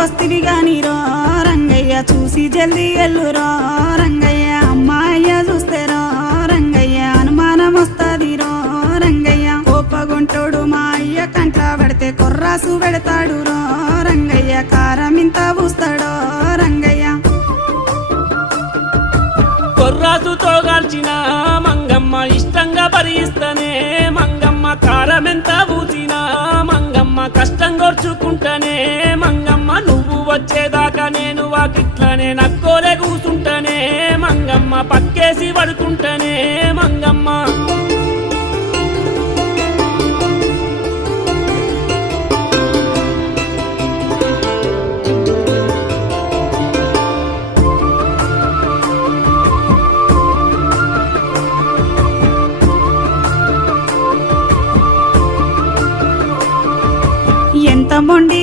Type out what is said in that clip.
వస్తివి గాని రో రంగయ్య చూసి జల్దీ ఎల్లురో రంగయ్య అమ్మాయ్య చూస్తే రో రంగయ్య అనుమానం వస్తది రో రంగయ్య కోపగుంటోడు మా అయ్య కంట్ల పడితే కొర్రాసు పెడతాడు రో రంగయ్య కారం ఇంత పూస్తాడో రంగయ్య కొర్రాసుతో గాల్చిన మంగమ్మ ఇష్టంగా భరిస్తనే మంగమ్మ కారమెంత పూసినా మంగమ్మ కష్టం గోర్చుకుంటనే మంగమ్మ నువ్వు వచ్చేదాకా నేను వాకిట్లనే నక్కోలే కూసుంటనే మంగమ్మ పక్కేసి పడుకుంటనే మంగమ్మ ఎంత మొండి